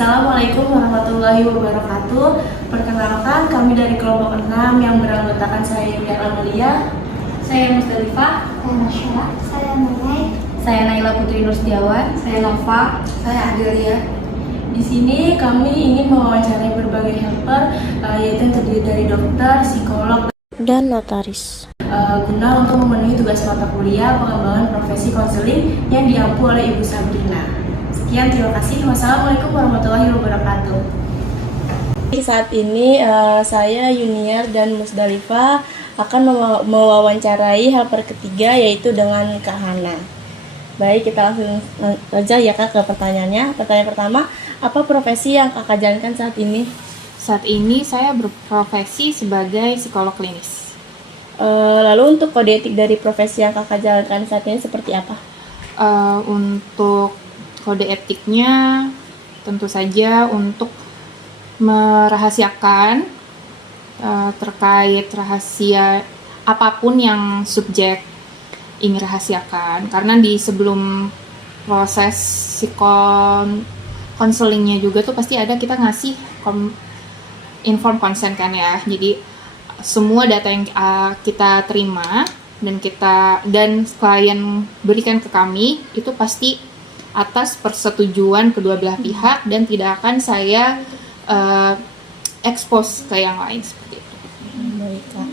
Assalamualaikum warahmatullahi wabarakatuh. Perkenalkan, kami dari kelompok 6 yang beranggotakan saya Yuniar Amalia, saya Musdalifah, Saya Nasya, saya Neneng, Saya Naila Putri Nur Setiawan. saya Nova, saya Adelia. Di sini kami ingin mewawancarai berbagai helper, yaitu yang terdiri dari dokter, psikolog, dan notaris. guna untuk memenuhi tugas mata kuliah pengembangan profesi konseling yang diampu oleh Ibu Sabrina. Sekian, terima kasih. Wassalamualaikum warahmatullahi wabarakatuh. Saat ini saya Yuniar dan Musdalifah akan mewawancarai helper ketiga, yaitu dengan Kak Hana. Baik, kita langsung aja ya Kak ke pertanyaannya. Pertanyaan pertama, apa profesi yang Kakak jalankan saat ini? Saat ini saya berprofesi sebagai psikolog klinis. Lalu untuk kode etik dari profesi yang Kakak jalankan saat ini seperti apa? Untuk kode etiknya tentu saja untuk merahasiakan terkait rahasia apapun yang subjek ingin rahasiakan, karena di sebelum proses konselingnya juga tuh pasti ada kita ngasih inform consent kan ya. Jadi semua data yang kita terima dan klien berikan ke kami itu pasti atas persetujuan kedua belah pihak dan tidak akan saya expose ke yang lain seperti itu. Baik Kak.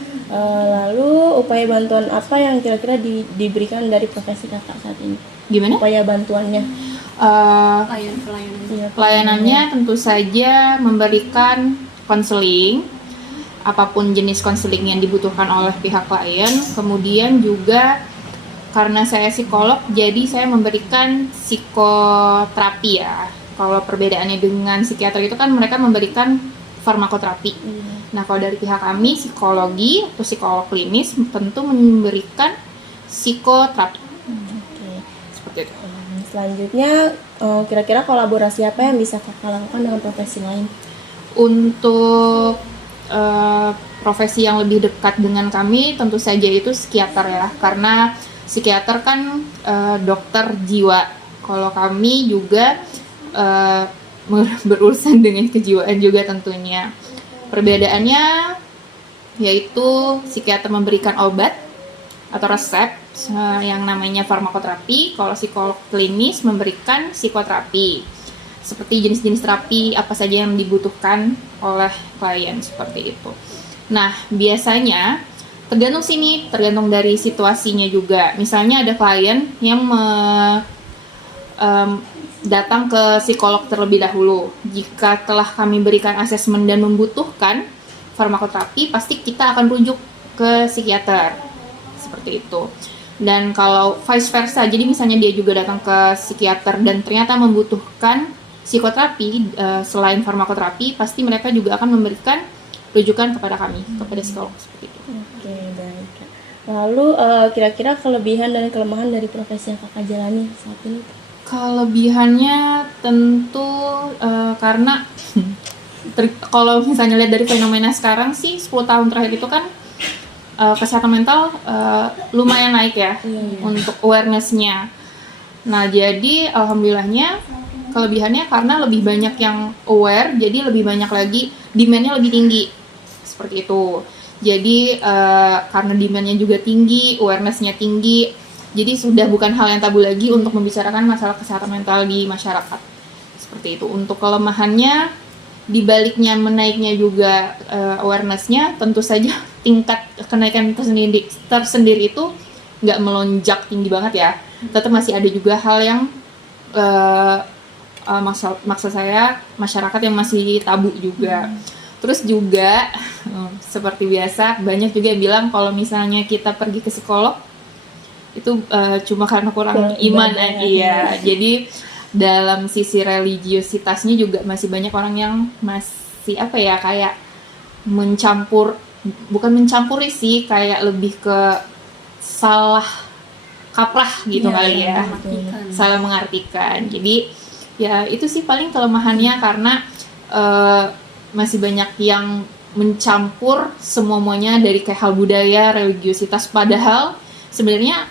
Lalu upaya bantuan apa yang kira-kira diberikan dari profesi Kakak saat ini? Gimana? Upaya bantuannya? Iya, Pelayanannya tentu saja memberikan konseling, apapun jenis konseling yang dibutuhkan oleh pihak klien. Kemudian juga karena saya psikolog, jadi saya memberikan psikoterapi ya. Kalau perbedaannya dengan psikiater itu kan mereka memberikan farmakoterapi. Nah, kalau dari pihak kami, psikologi atau psikolog klinis tentu memberikan psikoterapi. Oke. Seperti itu. Selanjutnya, kira-kira kolaborasi apa yang bisa Kakak lakukan dengan profesi lain? Untuk profesi yang lebih dekat dengan kami tentu saja itu psikiater ya, karena psikiater kan dokter jiwa. Kalau kami juga berurusan dengan kejiwaan juga tentunya. Perbedaannya yaitu psikiater memberikan obat atau resep yang namanya farmakoterapi, kalau psikolog klinis memberikan psikoterapi. Seperti jenis-jenis terapi apa saja yang dibutuhkan oleh klien seperti itu. Nah, biasanya tergantung dari situasinya juga. Misalnya ada klien yang datang ke psikolog terlebih dahulu. Jika telah kami berikan asesmen dan membutuhkan farmakoterapi, pasti kita akan rujuk ke psikiater. Seperti itu. Dan kalau vice versa, jadi misalnya dia juga datang ke psikiater dan ternyata membutuhkan psikoterapi selain farmakoterapi, pasti mereka juga akan memberikan rujukan kepada kami, kepada psikolog seperti itu. Oke, baik. Lalu kira-kira kelebihan dan kelemahan dari profesi yang Kakak jalani saat ini? Kelebihannya tentu karena kalau misalnya lihat dari fenomena sekarang sih 10 tahun terakhir itu kan kesehatan mental lumayan naik ya untuk awareness-nya. Nah, jadi alhamdulillahnya kelebihannya karena lebih banyak yang aware, jadi lebih banyak lagi demand-nya lebih tinggi seperti itu. Jadi karena demand-nya juga tinggi, awareness-nya tinggi, jadi sudah bukan hal yang tabu lagi untuk membicarakan masalah kesehatan mental di masyarakat seperti itu. Untuk kelemahannya, dibaliknya menaiknya juga awareness-nya, tentu saja tingkat kenaikan tersendiri itu nggak melonjak tinggi banget ya. Tetap masih ada juga hal yang maksud saya masyarakat yang masih tabu juga. Terus juga seperti biasa banyak juga yang bilang kalau misalnya kita pergi ke psikolog itu cuma karena kurang iman aja ya. Jadi dalam sisi religiositasnya juga masih banyak orang yang masih kayak bukan mencampuri sih, kayak lebih ke salah kaprah gitu kali ya. Salah mengartikan. Jadi ya itu sih paling kelemahannya, karena masih banyak yang mencampur semuanya dari kayak hal budaya, religiositas, padahal sebenarnya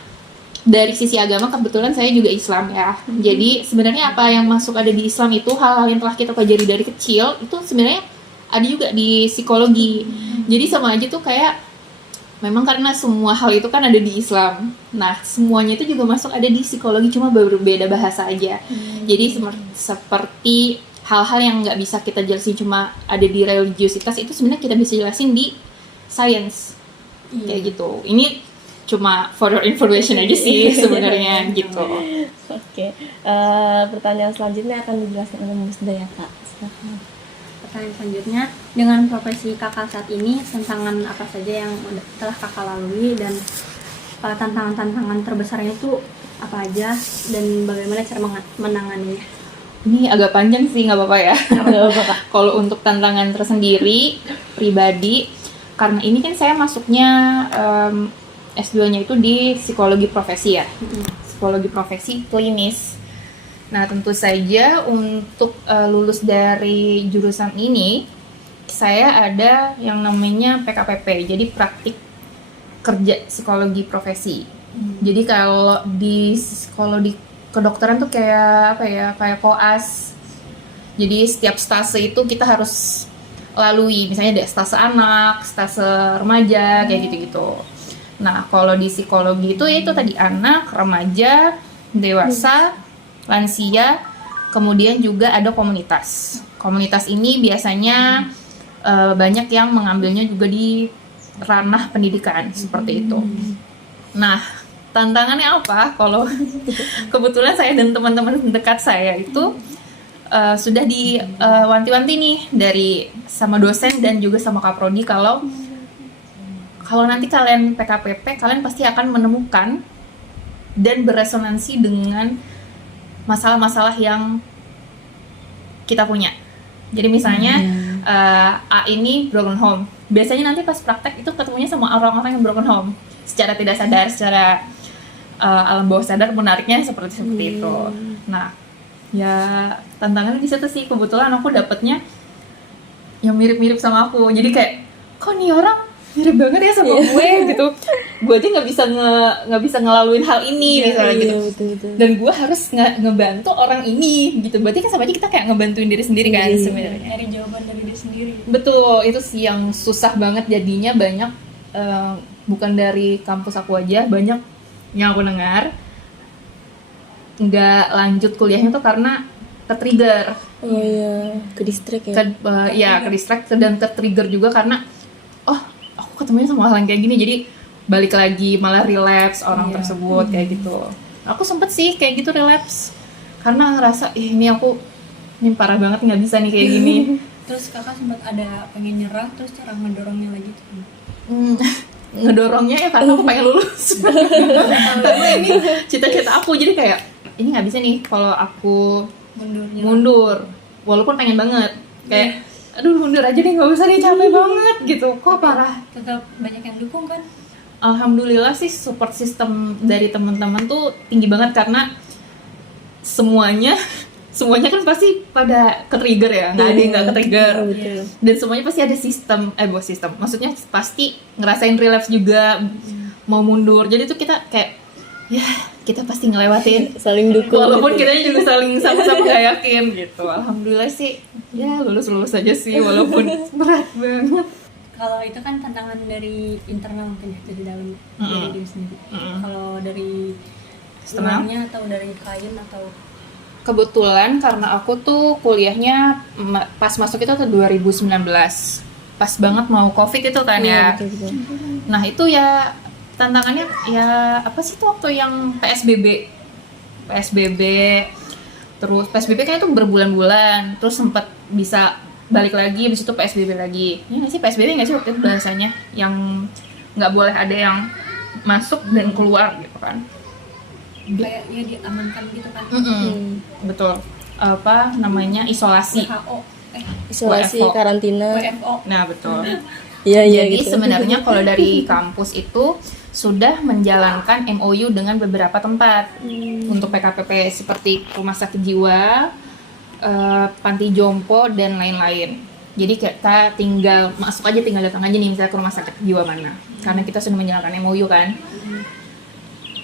dari sisi agama kebetulan saya juga Islam ya. Jadi sebenarnya apa yang masuk ada di Islam itu hal-hal yang telah kita pelajari dari kecil itu sebenarnya ada juga di psikologi. Jadi sama aja tuh kayak memang karena semua hal itu kan ada di Islam. Nah, semuanya itu juga masuk ada di psikologi cuma berbeda bahasa aja. Jadi seperti hal-hal yang nggak bisa kita jelasin cuma ada di religiositas itu sebenarnya kita bisa jelasin di science. Kayak gitu. Ini cuma for your information aja sih sebenarnya gitu. Oke. Pertanyaan selanjutnya akan dijelaskan oleh Musda ya Kak. Silakan. Pertanyaan selanjutnya, dengan profesi kakak saat ini, tantangan apa saja yang telah kakak lalui dan tantangan-tantangan terbesarnya itu apa aja dan bagaimana cara menanganinya? Ini agak panjang sih, nggak apa-apa ya. Kalau untuk tantangan tersendiri, pribadi, karena ini kan saya masuknya S2-nya itu di psikologi profesi ya. Psikologi profesi klinis. Nah, tentu saja untuk lulus dari jurusan ini, saya ada yang namanya PKPP, jadi praktik kerja psikologi profesi. Jadi kalau di kedokteran tuh kayak apa ya, kayak koas. Jadi setiap stase itu kita harus lalui, misalnya ada stase anak, stase remaja, kayak gitu-gitu. Nah, kalau di psikologi itu tadi anak, remaja, dewasa, lansia, kemudian juga ada komunitas. Komunitas ini biasanya banyak yang mengambilnya juga di ranah pendidikan, seperti itu. Nah, tantangannya apa? Kalau kebetulan saya dan teman-teman dekat saya itu sudah diwanti-wanti nih dari sama dosen dan juga sama kaprodi kalau nanti kalian PKPP, kalian pasti akan menemukan dan beresonansi dengan masalah-masalah yang kita punya. Jadi misalnya A ini broken home. Biasanya nanti pas praktek itu ketemunya sama orang-orang yang broken home. Secara tidak sadar, secara alam bawah sadar menariknya seperti itu. Nah, ya tantangannya di situ sih. Kebetulan aku dapetnya yang mirip-mirip sama aku. Jadi kayak, kok nih orang mirip banget ya sama gue gitu. Gue aja nggak bisa ngelaluin hal ini misalnya gitu. Betul. Dan gue harus ngebantu orang ini gitu. Berarti kan sama aja kita kayak ngebantuin diri sendiri kan sebenarnya. Dari jawaban dari diri sendiri. Betul, itu sih yang susah banget jadinya. Banyak bukan dari kampus aku aja, banyak yang aku dengar nggak lanjut kuliahnya tuh karena ke-trigger. Oh iya, ke distract ya. Ke-distract dan ter-trigger juga karena aku ketemunya sama hal yang kayak gini, jadi balik lagi malah relapse orang tersebut kayak gitu. Aku sempet sih kayak gitu relapse karena ngerasa ini parah banget nggak bisa nih kayak gini. Terus kakak sempat ada pengen nyerah, terus cara ngedorongnya lagi tuh? Ngedorongnya ya karena aku pengen lulus. Karena ini cita-cita aku, jadi kayak ini nggak bisa nih kalau aku mundur walaupun pengen banget kayak aduh mundur aja deh, nggak usah deh, capek banget gitu. Kok parah. Tetap banyak yang dukung kan? Alhamdulillah sih support system dari teman-teman tuh tinggi banget karena semuanya kan pasti pada ke-trigger ya, nggak ada yang nggak ke-trigger. Dan semuanya pasti ada sistem, maksudnya pasti ngerasain relapse juga, mau mundur. Jadi tuh kita kayak kita pasti ngelewatin, saling dukung walaupun gitu. kita juga saling sama-sama gak yakin gitu. Alhamdulillah sih lulus aja sih walaupun berat banget. Kalau itu kan tantangan dari internal mungkin ya, dari dalam dari diri sendiri. Kalau dari luarnya atau dari klien atau kebetulan karena aku tuh kuliahnya pas masuk itu tuh 2019, pas banget mau COVID itu kan ya. Betul. Nah itu ya tantangannya ya apa sih tuh waktu yang PSBB terus PSBB kan itu berbulan-bulan, terus sempat bisa balik lagi, habis itu PSBB lagi. Ya nggak sih, PSBB nggak sih waktu itu bahasanya, yang nggak boleh ada yang masuk dan keluar gitu kan, kayak ya diamankan gitu kan? Betul, apa namanya, isolasi, Isolasi, WFO. karantina. WFO. Nah betul. Iya Jadi gitu. sebenarnya kalau dari kampus itu sudah menjalankan MOU dengan beberapa tempat untuk PKPP seperti rumah sakit jiwa, panti jompo dan lain-lain. Jadi kita tinggal datang aja nih misalnya ke rumah sakit jiwa mana, karena kita sudah menjalankan MOU kan.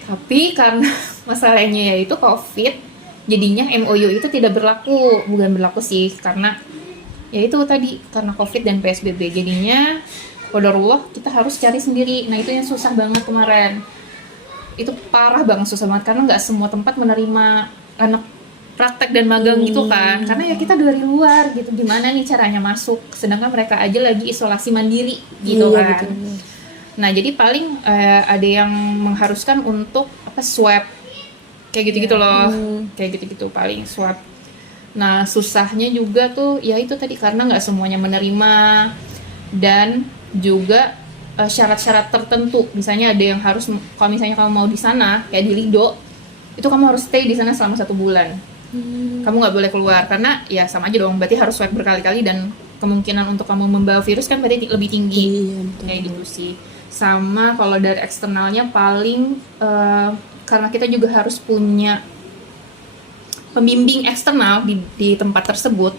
Tapi karena masalahnya yaitu COVID, jadinya MOU itu tidak berlaku. Bukan berlaku sih, karena ya itu tadi, karena COVID dan PSBB. Jadinya qadarullah kita harus cari sendiri. Nah itu yang susah banget kemarin. Itu parah banget, susah banget, karena nggak semua tempat menerima anak praktek dan magang gitu kan, karena ya kita dari luar gitu, gimana nih caranya masuk, sedangkan mereka aja lagi isolasi mandiri gitu kan. Betul. Nah jadi paling ada yang mengharuskan untuk swab kayak gitu-gitu loh, kayak gitu-gitu paling swab. Nah susahnya juga tuh ya itu tadi, karena nggak semuanya menerima, dan juga syarat-syarat tertentu. Misalnya ada yang harus, kalau misalnya kamu mau di sana kayak di Lido, itu kamu harus stay di sana selama 1 bulan. Kamu nggak boleh keluar, karena ya sama aja dong, berarti harus swab berkali-kali, dan kemungkinan untuk kamu membawa virus kan berarti lebih tinggi. Kayak gitu sih. Sama kalau dari eksternalnya paling karena kita juga harus punya pembimbing eksternal di tempat tersebut.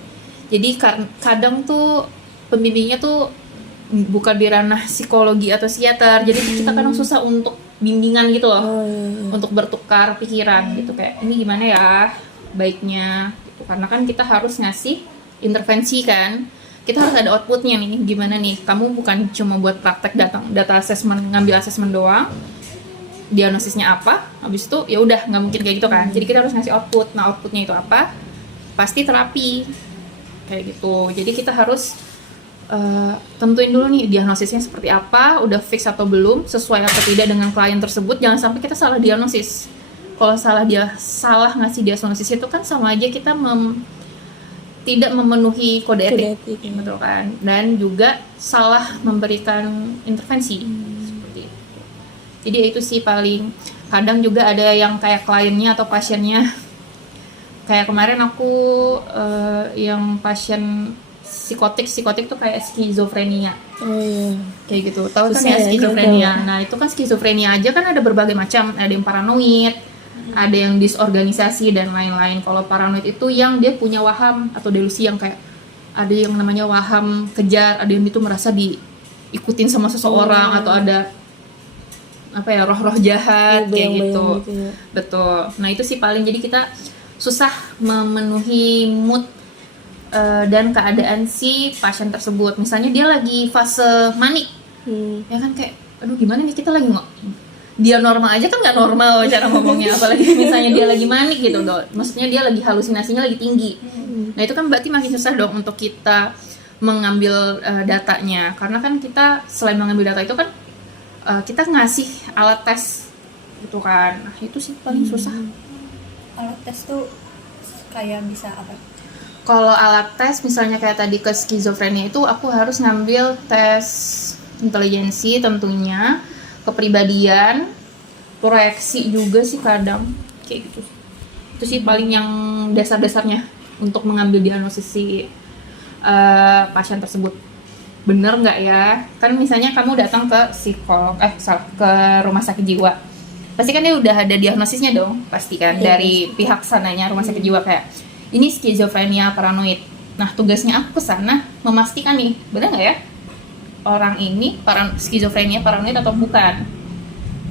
Jadi kadang tuh pembimbingnya tuh bukan di ranah psikologi atau psikiater, jadi kita kadang susah untuk bimbingan gitu loh, untuk bertukar pikiran gitu, kayak ini gimana ya baiknya gitu. Karena kan kita harus ngasih intervensi kan, kita harus ada outputnya nih, gimana nih, kamu bukan cuma buat praktek data assessment, ngambil assessment doang, diagnosisnya apa, habis itu ya udah nggak mungkin kayak gitu kan. Jadi kita harus ngasih output. Nah outputnya itu apa? Pasti terapi kayak gitu. Jadi kita harus tentuin dulu nih diagnosisnya seperti apa, udah fix atau belum, sesuai atau tidak dengan klien tersebut. Jangan sampai kita salah diagnosis. Kalau salah ngasih diagnosis itu kan sama aja kita tidak memenuhi kode etik, betul kan? Dan juga salah memberikan intervensi seperti itu. Jadi itu sih paling. Kadang juga ada yang kayak kliennya atau pasiennya, kayak kemarin aku yang pasien psikotik tuh kayak skizofrenia. Kayak gitu. Tahu kan ya skizofrenia. Nah, itu kan skizofrenia aja kan ada berbagai macam, ada yang paranoid, ada yang disorganisasi dan lain-lain. Kalau paranoid itu yang dia punya waham atau delusi, yang kayak ada yang namanya waham kejar, ada yang itu merasa diikutin sama seseorang, atau ada roh-roh jahat kayak gitu. Betul. Nah, itu sih paling, jadi kita susah memenuhi mood dan keadaan si pasien tersebut. Misalnya dia lagi fase manik, ya kan, kayak aduh gimana nih, kita lagi dia normal aja kan nggak normal cara ngomongnya, apalagi misalnya dia lagi manik gitu dong, maksudnya dia lagi halusinasinya lagi tinggi. Nah itu kan berarti makin susah dong untuk kita mengambil datanya, karena kan kita selain mengambil data itu kan kita ngasih alat tes gitu kan. Nah itu sih paling susah. Alat tes tuh kayak bisa apa? Kalau alat tes misalnya kayak tadi ke skizofrenia itu aku harus ngambil tes intelijensi tentunya, kepribadian, proyeksi juga sih kadang kayak gitu. Itu sih paling yang dasar-dasarnya untuk mengambil diagnosis si pasien tersebut. Bener nggak ya? Kan misalnya kamu datang ke psikolog, ke rumah sakit jiwa, pasti kan dia udah ada diagnosisnya dong, pasti kan dari pihak sananya rumah sakit jiwa, kayak ini skizofrenia paranoid. Nah tugasnya aku kesana memastikan nih, bener nggak ya orang ini skizofrenia paranoid atau bukan.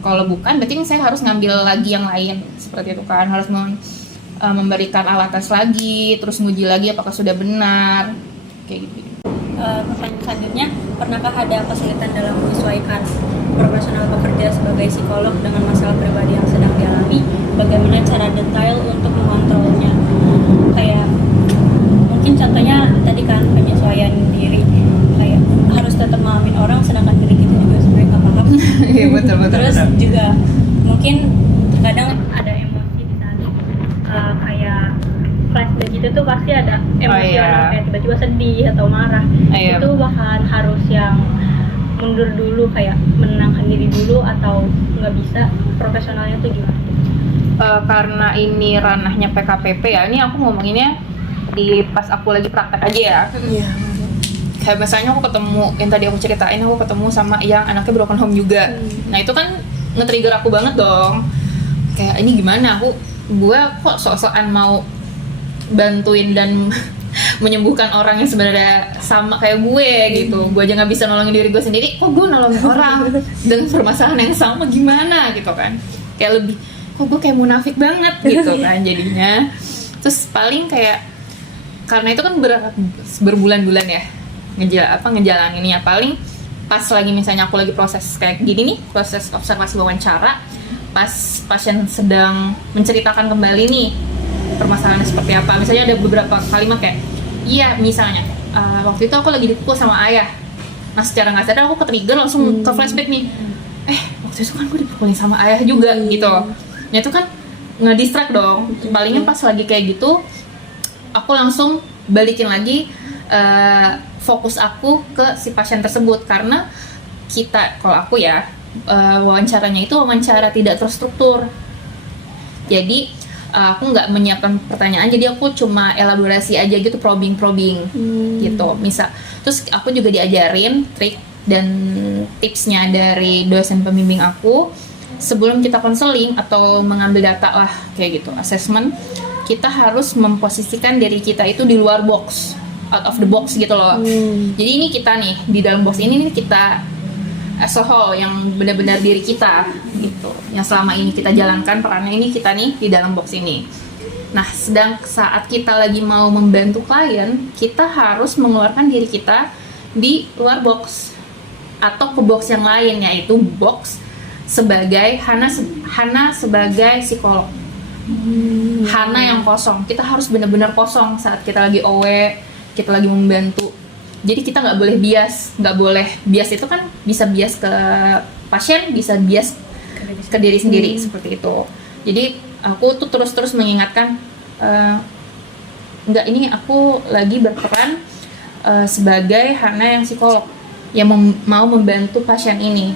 Kalau bukan, berarti saya harus ngambil lagi yang lain seperti itu kan, harus memberikan alat tes lagi, terus nguji lagi apakah sudah benar kayak gitu. Pertanyaan selanjutnya, pernahkah ada kesulitan dalam menyesuaikan profesional bekerja sebagai psikolog dengan masalah pribadi yang sedang dialami? Bagaimana cara detail untuk mengontrolnya? Kayak mungkin contohnya tadi kan penyesuaian diri, kayak harus tetap memaafin orang sedangkan diri kita juga sebenarnya nggak paham. Iya betul. Terus juga mungkin kadang ada emosi di saat kayak flashback itu tuh pasti ada emosional, kayak tiba-tiba sedih atau marah. Itu bahkan harus yang mundur dulu, kayak menenangkan diri dulu, atau nggak bisa, profesionalnya tuh gimana? Karena ini ranahnya PKPP ya, ini aku ngomonginnya di pas aku lagi praktek aja ya. Kayak misalnya aku ketemu, yang tadi aku ceritain, aku ketemu sama yang anaknya broken home juga. Nah itu kan nge-trigger aku banget dong. Kayak ini gimana, gue kok sok-sokan mau bantuin dan menyembuhkan orang yang sebenarnya sama kayak gue gitu. Gue aja nggak bisa nolongin diri gue sendiri, kok gue nolongin orang dengan permasalahan yang sama, gimana gitu kan. kayak lebih kok gue kayak munafik banget gitu kan jadinya. Terus paling kayak karena itu kan berbulan-bulan ya ngejalaninnya, paling pas lagi misalnya aku lagi proses kayak gini nih, proses observasi wawancara, pas pasien sedang menceritakan kembali nih permasalahannya seperti apa, misalnya ada beberapa kalimat kayak iya misalnya waktu itu aku lagi dipukul sama ayah, nah secara nggak sadar aku ke-trigger langsung ke flashback nih, waktu itu kan gue dipukulin sama ayah juga gitu. Nah itu kan nge-distract dong. Palingnya pas lagi kayak gitu aku langsung balikin lagi fokus aku ke si pasien tersebut, karena kalau aku ya wawancaranya itu wawancara tidak terstruktur. Jadi aku nggak menyiapkan pertanyaan, jadi aku cuma elaborasi aja gitu, probing gitu. Terus aku juga diajarin trik dan tipsnya dari dosen pembimbing aku, sebelum kita konseling atau mengambil data lah kayak gitu, assessment, kita harus memposisikan diri kita itu di luar box, out of the box gitu loh. Jadi ini kita nih di dalam box ini nih kita as a whole, yang benar-benar diri kita gitu, yang selama ini kita jalankan perannya ini kita nih di dalam box ini. Nah, sedang saat kita lagi mau membantu klien, kita harus mengeluarkan diri kita di luar box atau ke box yang lain, yaitu box sebagai Hana sebagai psikolog. Hana yang kosong, kita harus benar-benar kosong saat kita lagi OW, kita lagi membantu. Jadi kita nggak boleh bias itu kan bisa bias ke pasien, bisa bias ke diri sendiri seperti itu. Jadi aku tuh terus mengingatkan, ini aku lagi berperan sebagai Hana yang psikolog yang mau membantu pasien ini.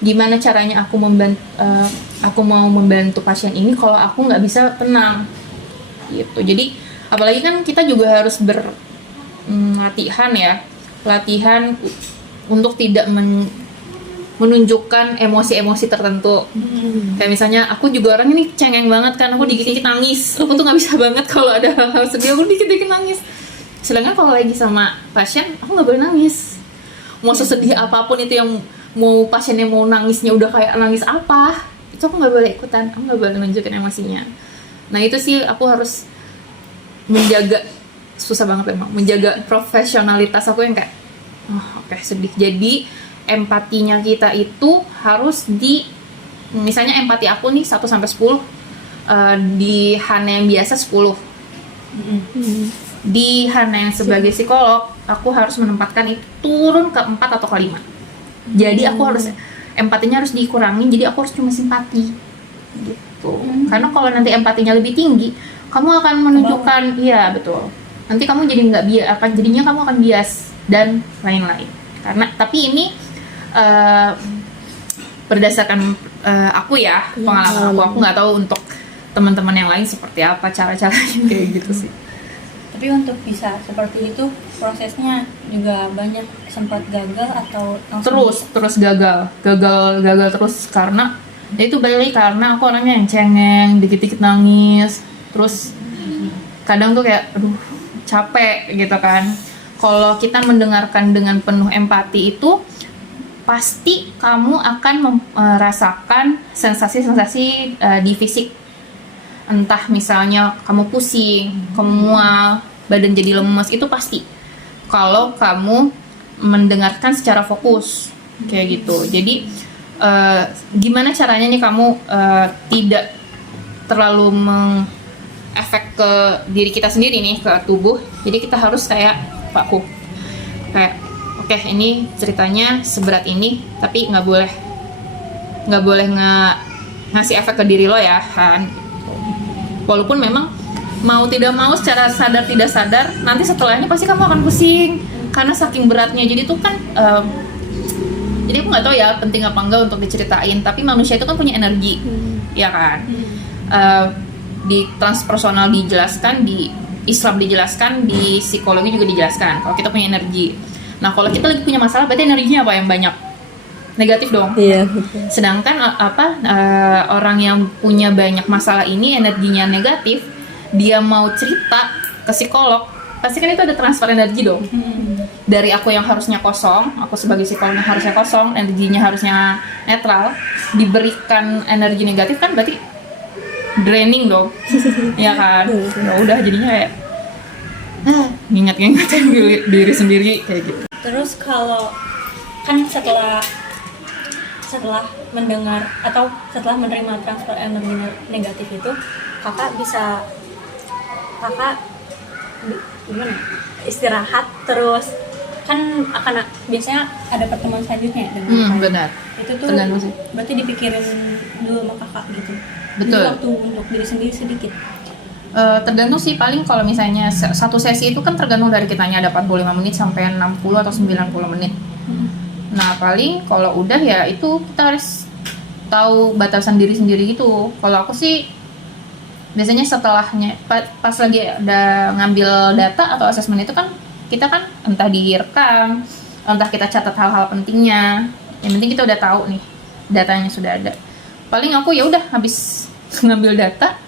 Gimana caranya aku mau membantu pasien ini kalau aku nggak bisa tenang gitu. Jadi apalagi kan kita juga harus latihan untuk tidak menunjukkan emosi-emosi tertentu. Kayak misalnya aku juga orang ini cengeng banget kan, aku dikit-dikit nangis. Aku tuh nggak bisa banget kalau ada hal-hal sedih, aku dikit-dikit nangis. Sedangkan kalau lagi sama pasien, aku nggak boleh nangis. Mau sesedih apapun itu, yang mau pasiennya mau nangisnya udah kayak nangis apa, itu aku nggak boleh ikutan, aku nggak boleh nunjukin emosinya. Nah itu sih aku harus menjaga, susah banget memang, menjaga profesionalitas aku yang kayak sedih. Jadi empatinya kita itu harus misalnya empati aku nih 1-10, di Hana yang biasa 10. Di Hana yang sebagai psikolog, aku harus menempatkan itu turun ke 4 atau ke 5. Jadi aku harus empatinya harus dikurangin, jadi aku harus cuma simpati gitu. Karena kalau nanti empatinya lebih tinggi, kamu akan menunjukkan, iya betul, nanti kamu jadi jadinya kamu akan bias dan lain-lain. Tapi ini berdasarkan aku ya, pengalaman aku nggak tahu untuk teman-teman yang lain seperti apa cara-caranya kayak gitu sih. Tapi untuk bisa seperti itu prosesnya juga banyak, sempat gagal atau terus gagal terus, karena itu balik karena aku orangnya yang cengeng, dikit-dikit nangis, terus kadang tuh kayak capek gitu kan. Kalau kita mendengarkan dengan penuh empati itu pasti kamu akan merasakan sensasi-sensasi di fisik, entah misalnya kamu pusing, kamu mual, badan jadi lemes, itu pasti kalau kamu mendengarkan secara fokus kayak gitu. Jadi gimana caranya nih kamu tidak terlalu mengefek ke diri kita sendiri nih, ke tubuh. Jadi kita harus kayak oke, ini ceritanya seberat ini, tapi nggak boleh ngasih efek ke diri lo ya kan. Walaupun memang mau tidak mau secara sadar tidak sadar nanti setelahnya pasti kamu akan pusing karena saking beratnya. Jadi itu kan jadi aku nggak tahu ya penting apa enggak untuk diceritain, tapi manusia itu kan punya energi, ya kan. Di transpersonal dijelaskan, di Islam dijelaskan, di psikologi juga dijelaskan kalau kita punya energi. Nah kalau kita lagi punya masalah berarti energinya apa yang banyak? Negatif dong. Iya. Sedangkan orang yang punya banyak masalah ini energinya negatif, dia mau cerita ke psikolog, pasti kan itu ada transfer energi dong. dari aku yang harusnya kosong, aku sebagai psikolog yang harusnya kosong, energinya harusnya netral, diberikan energi negatif kan berarti draining dong. Ya kan? Ya udah jadinya kayak nginget-nginget diri sendiri kayak gitu. Terus kalau kan setelah mendengar atau setelah menerima transfer energi negatif itu, kakak gimana ya? Istirahat terus kan akan biasanya ada pertemuan selanjutnya dengan kakak. Benar. Itu tuh Tergantung sih. berarti dipikirin dulu sama kakak gitu. Betul. Jadi waktu untuk diri sendiri sedikit. Tergantung sih, paling kalau misalnya satu sesi itu kan tergantung dari kitanya, ada 45 menit sampai 60 atau 90 menit. Nah paling kalau udah ya itu kita harus tahu batasan diri sendiri gitu. Kalau aku sih biasanya setelahnya pas lagi ada ngambil data atau asesmen itu kan kita kan entah direkam, entah kita catat hal-hal pentingnya. Yang penting kita udah tahu nih datanya sudah ada. Paling aku ya udah habis ngambil data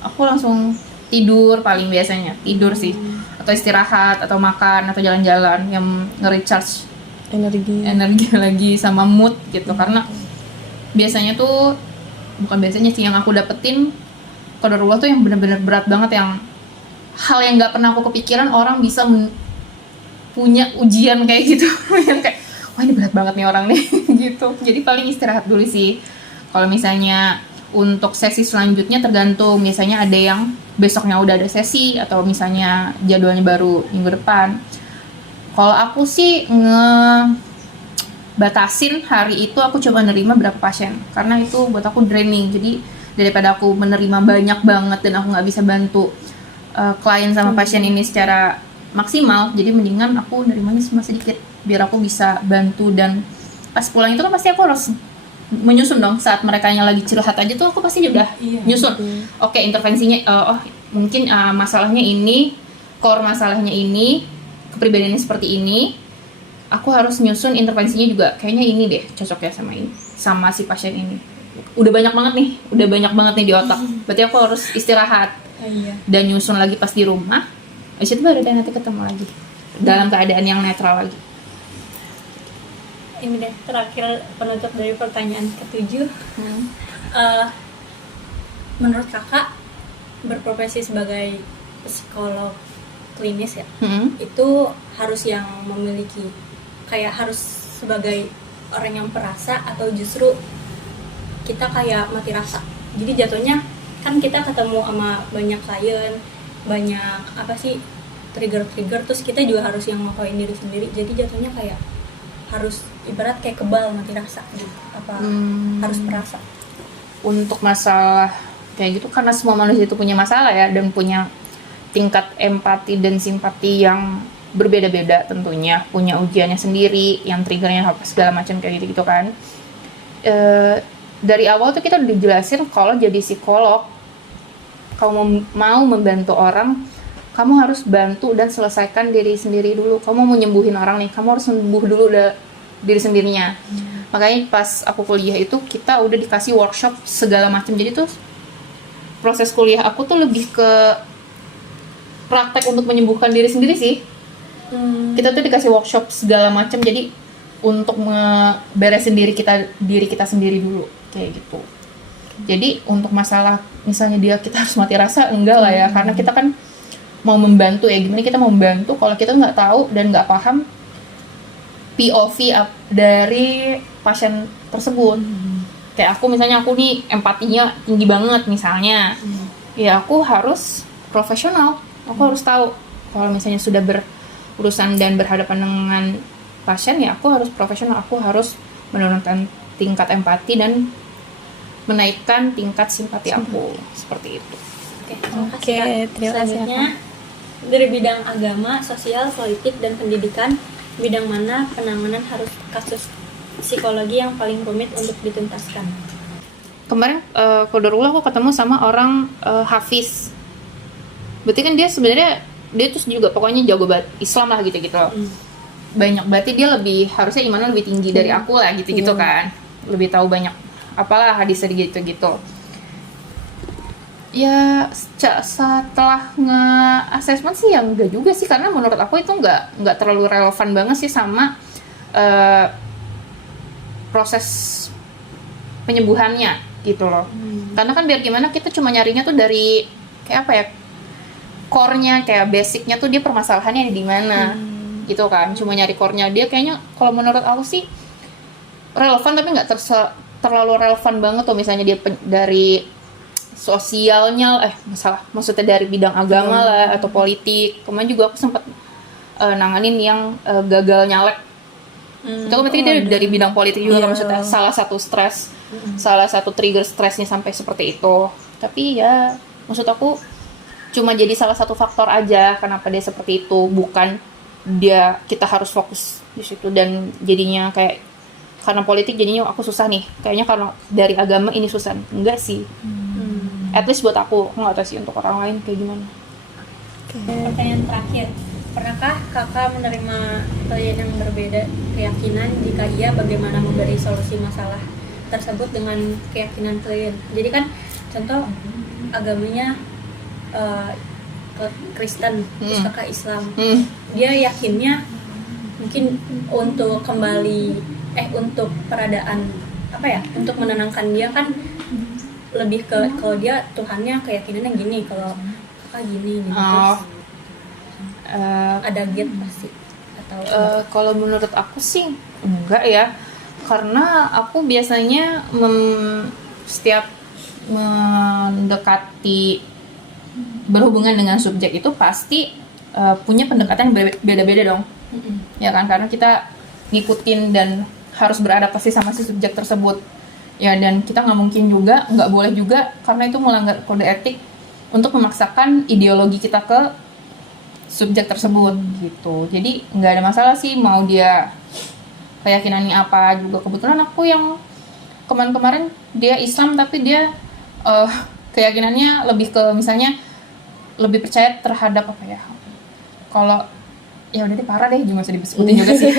aku langsung tidur, paling biasanya tidur sih, atau istirahat atau makan atau jalan-jalan yang nge-recharge energi lagi sama mood gitu. Karena biasanya tuh bukan biasanya sih, yang aku dapetin qadarullah tuh yang benar-benar berat banget, yang hal yang nggak pernah aku kepikiran orang bisa punya ujian kayak gitu. Yang kayak wah ini berat banget nih orang nih gitu. Jadi paling istirahat dulu sih. Kalau misalnya untuk sesi selanjutnya tergantung, misalnya ada yang besoknya udah ada sesi atau misalnya jadwalnya baru minggu depan. Kalau aku sih batasin hari itu aku coba nerima berapa pasien, karena itu buat aku draining. Jadi daripada aku menerima banyak banget dan aku nggak bisa bantu klien sama pasien ini secara maksimal, jadi mendingan aku nerimanya cuma sedikit biar aku bisa bantu. Dan pas pulang itu kan pasti aku harus menyusun dong, saat mereka yang lagi curhat aja tuh aku pasti udah nyusun. Oke, intervensinya mungkin masalahnya ini, core masalahnya ini, kepribadiannya seperti ini, aku harus nyusun intervensinya juga kayaknya ini deh cocok ya sama ini, sama si pasien ini. Udah banyak banget nih di otak, berarti aku harus istirahat dan nyusun lagi pas di rumah. Habis itu baru deh nanti ketemu lagi dalam keadaan yang netral lagi. Ini deh terakhir penutup dari pertanyaan ke-7. Menurut kakak berprofesi sebagai psikolog klinis ya, itu harus yang memiliki kayak harus sebagai orang yang perasa, atau justru kita kayak mati rasa? Jadi jatuhnya kan kita ketemu sama banyak klien, banyak apa sih trigger, terus kita juga harus yang ngelakuin diri sendiri. Jadi jatuhnya kayak harus ibarat kayak kebal mati rasa gitu. Apa harus perasa? Untuk masalah kayak gitu, karena semua manusia itu punya masalah ya, dan punya tingkat empati dan simpati yang berbeda-beda tentunya, punya ujiannya sendiri, yang triggernya apa segala macam kayak gitu kan. Dari awal tuh kita udah dijelasin kalau jadi psikolog, kamu mau membantu orang, kamu harus bantu dan selesaikan diri sendiri dulu. Kamu mau nyembuhin orang nih, kamu harus sembuh dulu diri sendirinya. Makanya pas aku kuliah itu kita udah dikasih workshop segala macam. Jadi tuh proses kuliah aku tuh lebih ke praktek untuk menyembuhkan diri sendiri sih. Kita tuh dikasih workshop segala macam, jadi untuk beresin diri kita sendiri dulu kayak gitu. Jadi untuk masalah misalnya kita harus mati rasa, enggak lah ya, karena kita kan mau membantu ya. Gimana kita mau membantu kalau kita nggak tahu dan nggak paham POV dari pasien tersebut. Kayak aku misalnya, aku nih empatinya tinggi banget misalnya, ya aku harus profesional. Aku harus tahu kalau misalnya sudah berurusan dan berhadapan dengan pasien, ya aku harus profesional. Aku harus menurunkan tingkat empati dan menaikkan tingkat simpati aku. Seperti itu. Oke, terima kasih. Selanjutnya dari bidang agama, sosial, politik, dan pendidikan, bidang mana penanganan kasus psikologi yang paling rumit untuk dituntaskan? Kemarin qadarullah aku ketemu sama orang Hafiz. Berarti kan dia sebenarnya tuh juga pokoknya jago banget Islam lah gitu-gitu loh. Banyak, berarti dia harusnya imannya lebih tinggi dari aku lah gitu-gitu kan. Lebih tahu banyak apalah hadis gitu-gitu. Ya setelah nge-assessment sih ya enggak juga sih, karena menurut aku itu nggak terlalu relevan banget sih sama proses penyembuhannya gitu loh. Karena kan biar gimana kita cuma nyarinya tuh dari kayak apa ya, core-nya, kayak basic-nya tuh dia permasalahannya di mana gitu kan. Cuma nyari core-nya dia, kayaknya kalau menurut aku sih relevan, tapi nggak terlalu relevan banget tuh. Misalnya dia dari sosialnya, maksudnya dari bidang agama lah atau politik. Kemarin juga aku sempat nanganin yang gagal nyalek. Itu kan berarti dia dari bidang politik juga, maksudnya salah satu stres, salah satu trigger stresnya sampai seperti itu. Tapi ya maksud aku cuma jadi salah satu faktor aja kenapa dia seperti itu, bukan kita harus fokus di situ. Dan jadinya kayak karena politik jadinya aku susah nih, kayaknya karena dari agama ini susah. Enggak sih. At least buat aku nggak tahu sih untuk orang lain kayak gimana. Pertanyaan terakhir, pernahkah kakak menerima klien yang berbeda keyakinan? Jika iya, bagaimana memberi solusi masalah tersebut dengan keyakinan klien? Jadi kan contoh agamanya Kristen, terus kakak Islam, dia yakinnya mungkin untuk kembali untuk peradaan untuk menenangkan dia kan lebih ke kalau dia Tuhannya keyakinannya gini, kalau kakak gini gitu. Ada gap pasti atau kalau menurut aku sih enggak ya, karena aku biasanya setiap mendekati berhubungan dengan subjek itu pasti punya pendekatan yang beda-beda dong. Ya kan, karena kita ngikutin dan harus beradaptasi sama si subjek tersebut. Ya, dan kita nggak boleh juga, karena itu melanggar kode etik untuk memaksakan ideologi kita ke subjek tersebut gitu. Jadi nggak ada masalah sih mau dia keyakinannya apa juga. Kebetulan aku yang kemarin dia Islam, tapi dia keyakinannya lebih ke misalnya lebih percaya terhadap kalau ya udah deh, parah deh, juga bisa disebutin juga sih.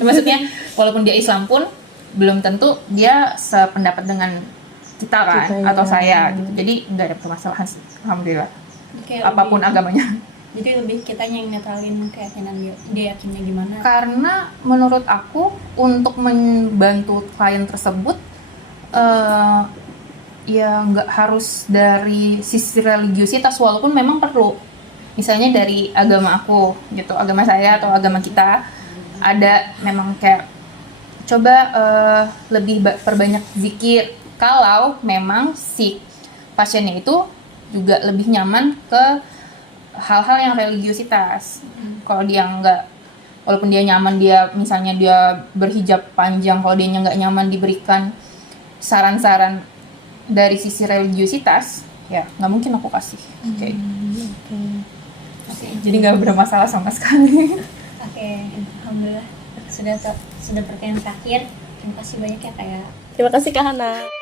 Maksudnya walaupun dia Islam pun belum tentu dia sependapat dengan kita kan, atau saya gitu. Jadi nggak ada permasalahan sih, alhamdulillah. Apapun agamanya. Jadi lebih kitanya yang netralin keyakinan dia yakinnya gimana. Karena menurut aku untuk membantu klien tersebut ya nggak harus dari sisi religiusitas, walaupun memang perlu. Misalnya dari agama aku gitu, agama saya atau agama kita ada memang kayak coba lebih perbanyak zikir kalau memang si pasiennya itu juga lebih nyaman ke hal-hal yang religiusitas. Kalau dia nggak, walaupun dia nyaman, dia misalnya dia berhijab panjang, kalau dia nggak nyaman diberikan saran-saran dari sisi religiusitas, ya nggak mungkin aku kasih. Oke. Jadi nggak bermasalah sama sekali. Oke, alhamdulillah sudah pertanyaan terakhir. Terima kasih banyak ya Kak ya. Terima kasih Kak Hana.